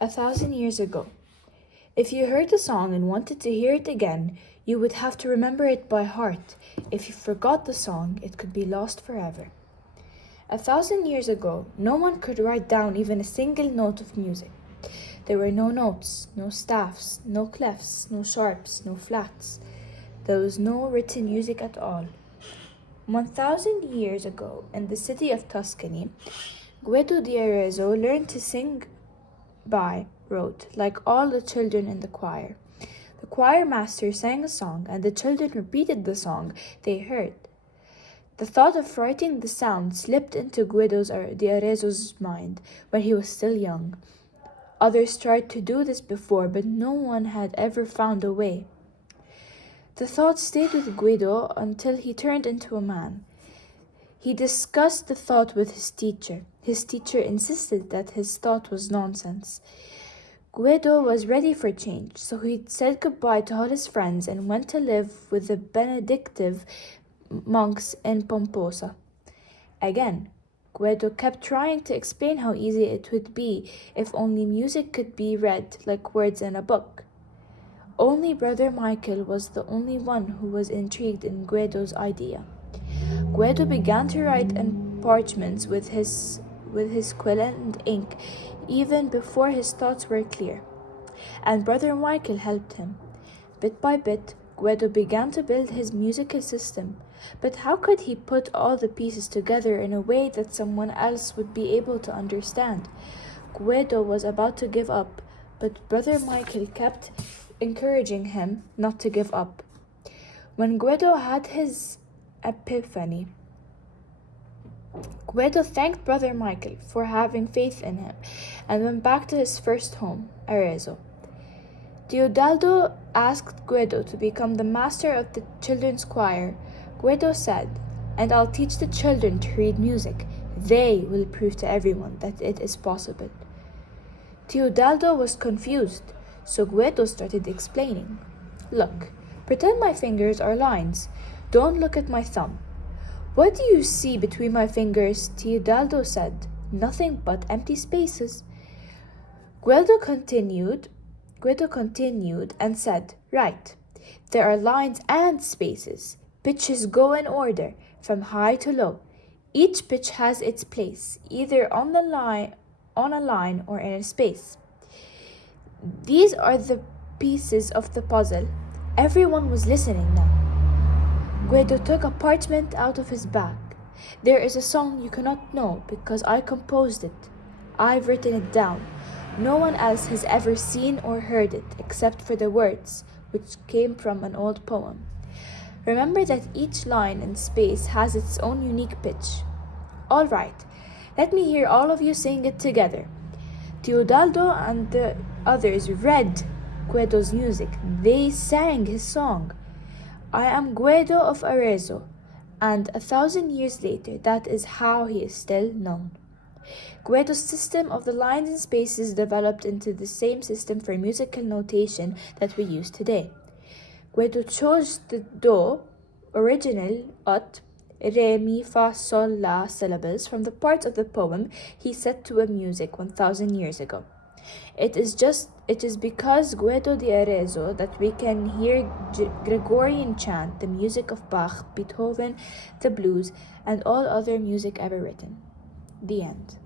1,000 years ago. If you heard the song and wanted to hear it again, you would have to remember it by heart. If you forgot the song, it could be lost forever. 1,000 years ago, no one could write down even a single note of music. There were no notes, no staffs, no clefs, no sharps, no flats. There was no written music at all. 1,000 years ago, in the city of Tuscany, Guido di Arezzo learned to sing by rote, like all the children in the choir. The choir master sang a song, and the children repeated the song they heard. The thought of writing the sound slipped into Guido di Arezzo's mind when he was still young. Others tried to do this before, but no one had ever found a way. The thought stayed with Guido until he turned into a man. He discussed the thought with his teacher. His teacher insisted that his thought was nonsense. Guido was ready for change, so he said goodbye to all his friends and went to live with the Benedictine monks in Pomposa. Again, Guido kept trying to explain how easy it would be if only music could be read like words in a book. Only Brother Michael was the only one who was intrigued in Guido's idea. Guido began to write on parchments with his quill and ink even before his thoughts were clear, and Brother Michael helped him. Bit by bit, Guido began to build his musical system, but how could he put all the pieces together in a way that someone else would be able to understand? Guido was about to give up, but Brother Michael kept encouraging him not to give up. When Guido had his epiphany, Guido thanked Brother Michael for having faith in him and went back to his first home, Arezzo. Teodaldo asked Guido to become the master of the children's choir. Guido said, "And I'll teach the children to read music. They will prove to everyone that it is possible." Teodaldo was confused, so Guido started explaining. "Look, pretend my fingers are lines. Don't look at my thumb." "What do you see between my fingers?" Teodaldo said. "Nothing but empty spaces." Guido continued and said, "Right. There are lines and spaces. Pitches go in order, from high to low. Each pitch has its place, either on a line or in a space. These are the pieces of the puzzle." Everyone was listening now. Guido took a parchment out of his bag. "There is a song you cannot know because I composed it. I've written it down. No one else has ever seen or heard it except for the words, which came from an old poem. Remember that each line and space has its own unique pitch. All right, let me hear all of you sing it together." Teodaldo and the others read Guido's music. They sang his song. "I am Guido of Arezzo," and 1,000 years later, that is how he is still known. Guido's system of the lines and spaces developed into the same system for musical notation that we use today. Guido chose the do, original ut, re, mi, fa, sol, la syllables from the parts of the poem he set to a music 1,000 years ago. It is because Guido di Arezzo that we can hear Gregorian chant, the music of Bach, Beethoven, the blues, and all other music ever written. The end.